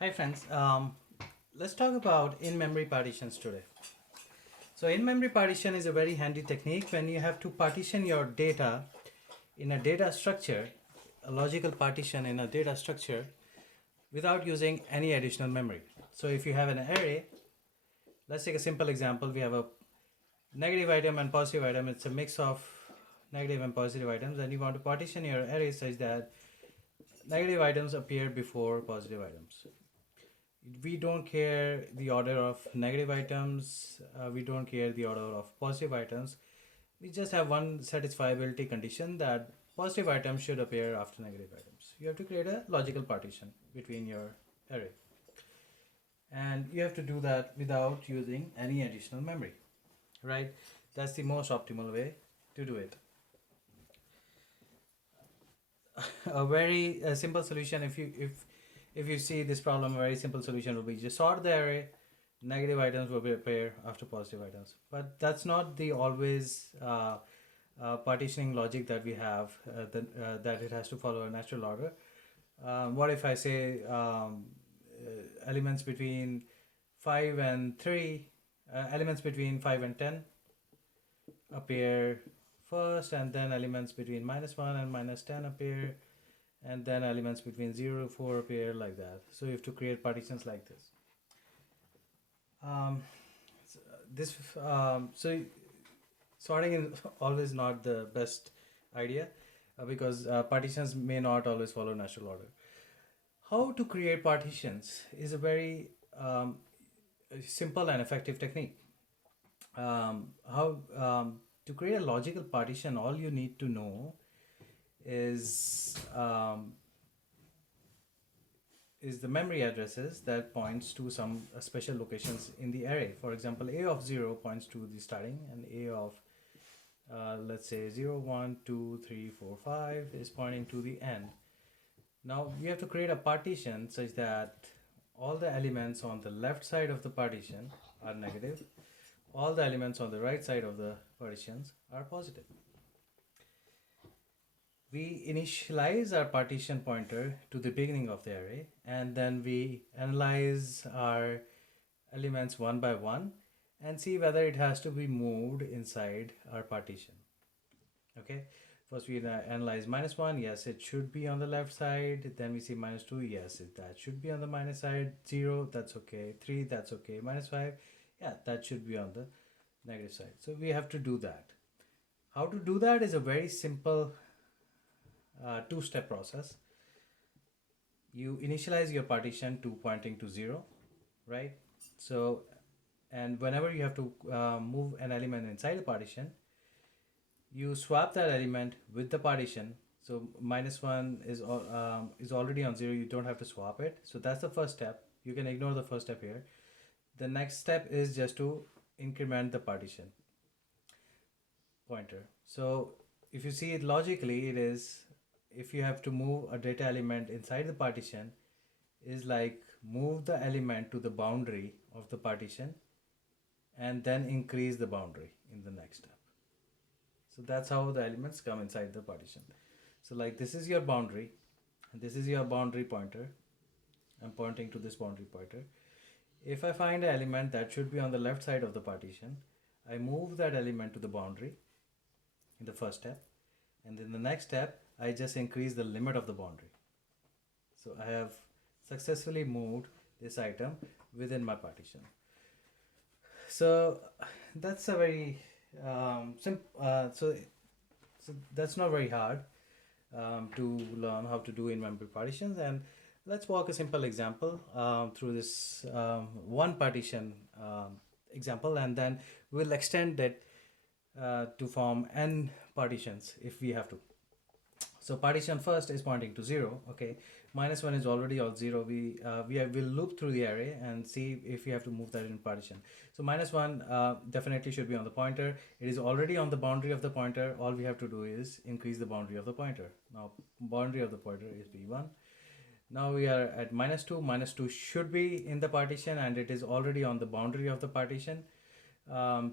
Hi friends, let's talk about in-memory partitions today. So in-memory partition is a very handy technique when you have to partition your data in a data structure, a logical partition in a data structure without using any additional memory. So if you have an array, let's take a simple example. We have a negative item and positive item. It's a mix of negative and positive items, and you want to partition your array such that negative items appear before positive items. We don't care the order of negative items, we don't care the order of positive items. We just have one satisfiability condition that positive items should appear after negative items. You have to create a logical partition between your array, and you have to do that without using any additional memory, right? That's the most optimal way to do it. A very simple solution, if you see this problem, a very simple solution will be just sort the array. Negative items will appear after positive items, but that's not the always partitioning logic that we have, that it has to follow a natural order. What if I say elements between 5 and 3, elements between 5 and 10 appear first, and then elements between -1 and -10 appear, and then elements between 0 to 4 appear, like that. So you have to create partitions like this. Um, this so sorting is always not the best idea, because partitions may not always follow natural order. How to create partitions is a very simple and effective technique. How to create a logical partition, all you need to know is the memory addresses that points to some special locations in the array. For example, a of 0 points to the starting, and a of let's say 0, 1, 2, 3, 4, 5 is pointing to the end. Now we have to create a partition such that all the elements on the left side of the partition are negative, all the elements on the right side of the partitions are positive. We initialize our partition pointer to the beginning of the array, and then we analyze our elements one by one and see whether it has to be moved inside our partition. Okay, first we analyze -1, yes, it should be on the left side. Then we see -2, yes, that should be on the minus side. 0, that's okay. 3, that's okay. -5, yeah, that should be on the negative side. So we have to do that. How to do that is a very simple two-step process. You initialize your partition to pointing to 0, right? So, and whenever you have to move an element inside the partition, you swap that element with the partition. So -1 is already on 0, you don't have to swap it. So that's the first step. You can ignore the first step here. The next step is just to increment the partition pointer. So if you see it logically, it is, if you have to move a data element inside the partition, is like move the element to the boundary of the partition and then increase the boundary in the next step. So that's how the elements come inside the partition. So like this is your boundary, and this is your boundary pointer. I'm pointing to this boundary pointer. If I find an element that should be on the left side of the partition, I move that element to the boundary in the first step, and in the next step I just increase the limit of the boundary. So I have successfully moved this item within my partition. So that's a very simple. So that's not very hard to learn how to do in-memory partitions. And let's walk a simple example through this one partition example, and then we'll extend it to form n partitions if we have to. So partition first is pointing to 0. Okay, -1 is already on 0. We'll loop through the array and see if we have to move that in partition. So -1 definitely should be on the pointer. It is already on the boundary of the pointer. All we have to do is increase the boundary of the pointer. Now boundary of the pointer is b1. Now we are at -2. -2 should be in the partition, and it is already on the boundary of the partition.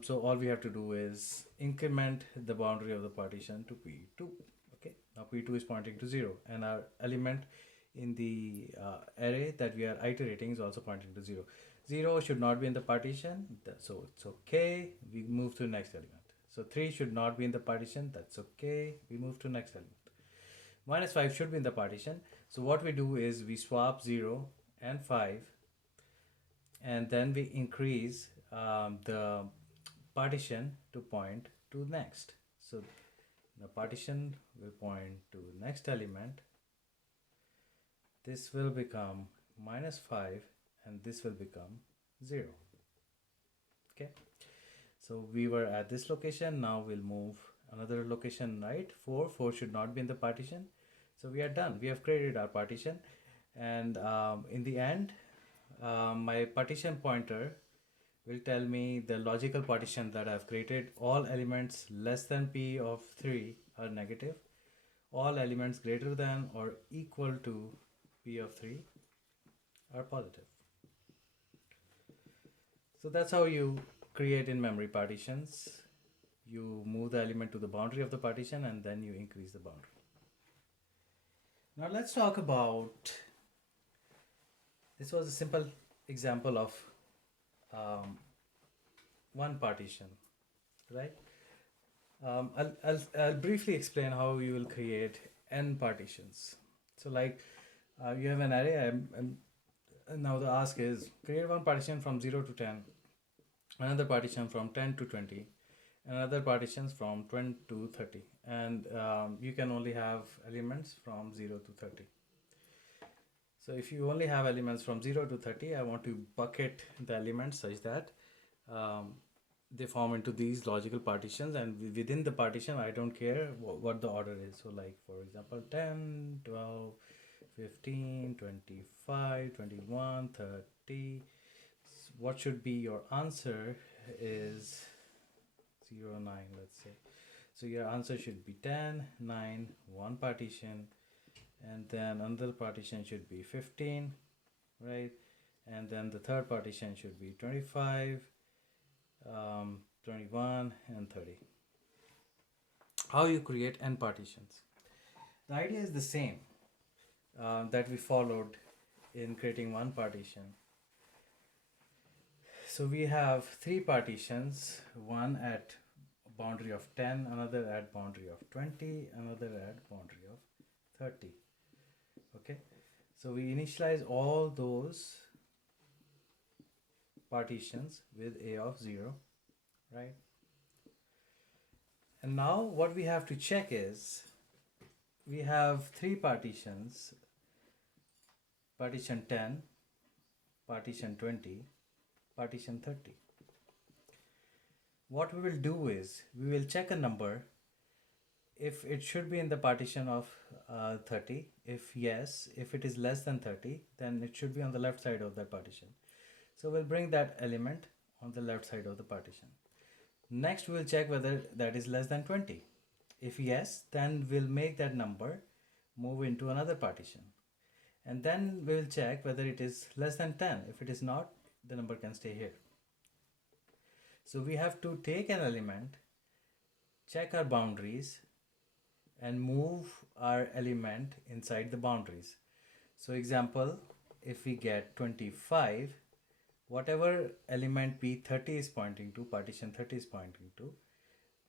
So all we have to do is increment the boundary of the partition to p2. Okay, now p2 is pointing to 0, and our element in the array that we are iterating is also pointing to 0. 0 should not be in the partition, so it's okay, we move to the next element. So 3 should not be in the partition, that's okay, we move to next element. Minus 5 should be in the partition, so what we do is we swap 0 and 5, and then we increase the partition to point to next. So the partition will point to next element. This will become minus 5 and this will become 0. Okay, so we were at this location, now we'll move another location, right? 4 should not be in the partition, so we are done, we have created our partition. And in the end, my partition pointer will tell me the logical partition that I've created. All elements less than p of 3 are negative, all elements greater than or equal to p of 3 are positive. So that's how you create in-memory partitions. You move the element to the boundary of the partition and then you increase the boundary. Now let's talk about, this was a simple example of one partition, right? I'll briefly explain how you will create n partitions. So like you have an array, now the ask is create one partition from 0 to 10, another partition from 10 to 20, another partitions from 20 to 30, and you can only have elements from 0 to 30. So if you only have elements from 0 to 30, I want to bucket the elements such that they form into these logical partitions, and within the partition I don't care what the order is. So like for example 10, 12, 15, 25, 21, 30. What should be your answer is 0, 9, let's say. So your answer should be 10, 9, one partition, and then another partition should be 15, right? And then the third partition should be 25, 21 and 30. How you create n partitions? The idea is the same that we followed in creating one partition. So we have three partitions, one at boundary of 10, another at boundary of 20, another at boundary of 30. Okay, so we initialize all those partitions with a of 0, right? And now what we have to check is, we have three partitions, partition 10, partition 20, partition 30. What we will do is, we will check a number if it should be in the partition of 30. If yes, if it is less than 30, then it should be on the left side of that partition. So we'll bring that element on the left side of the partition. Next, we'll check whether that is less than 20. If yes, then we'll make that number move into another partition. And then we'll check whether it is less than 10. If it is not, the number can stay here. So we have to take an element, check our boundaries, and move our element inside the boundaries. So example, if we get 25, whatever element P30 is pointing to, partition 30 is pointing to,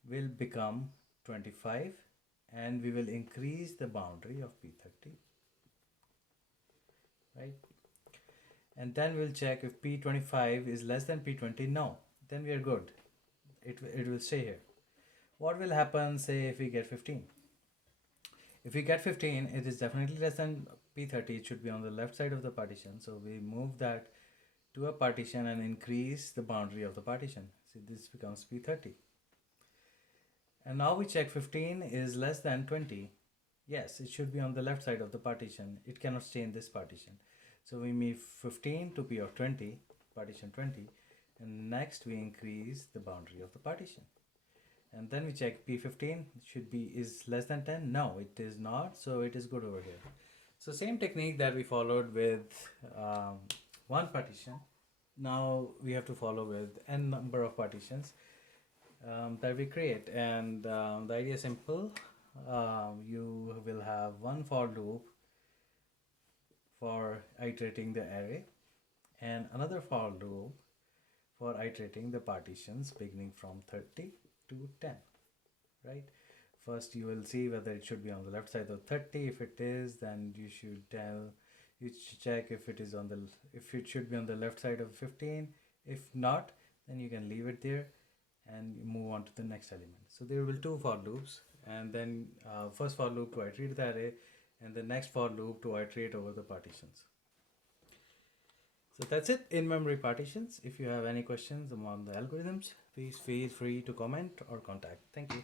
will become 25, and we will increase the boundary of P30, right? And then we'll check if P25 is less than P20. No, then we are good. It will stay here. What will happen, say, if we get 15? If we get 15, it is definitely less than P30. It should be on the left side of the partition. So we move that to a partition and increase the boundary of the partition. So this becomes P30. And now we check 15 is less than 20. Yes, it should be on the left side of the partition. It cannot stay in this partition. So we move 15 to P of 20, partition 20, and next we increase the boundary of the partition. And then we check P15 is less than 10. No, it is not, so it is good over here. So same technique that we followed with one partition, now we have to follow with n number of partitions that we create. And the idea is simple. You will have one for loop for iterating the array, and another for loop for iterating the partitions beginning from 30 to 10, right? First you will see whether it should be on the left side of 30. If it is, then you should check if it is on the if it should be on the left side of 15. If not, then you can leave it there and move on to the next element. So there will be two for loops, and then first for loop to iterate the array, and the next for loop to iterate over the partitions. So that's it in memory partitions. If you have any questions on the algorithms, please feel free to comment or contact. Thank you.